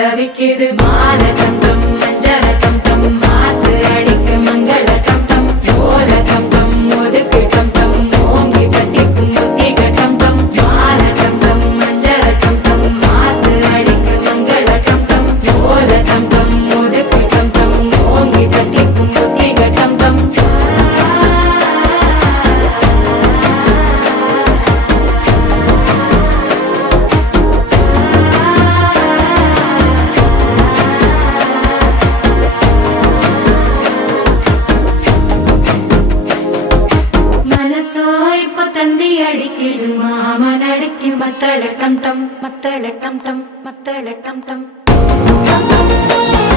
தவிக்குது மாலை டம் டம் மஞ்சள டம் டம் மாத்து அடிக்க மங்கள டம் டம் ஓல டம் டம் ஒதுக்கு டம் டம் ஓங்கி தட்டிக்கும் புத்திக டம் டம் மாலை டம் டம் மஞ்சள டம் டம் மாத்து அடிக்க மங்கள டம் டம் ஓல டம் டம் ஒதுக்கு டம் டம் ஓங்கி தட்டிக்கும் புத்திக டம் டம் தந்தி அடிக்குது மாமன் அடிக்கு மத்தள டம் டம் மத்தள டம் டம் மத்தள டம் டம்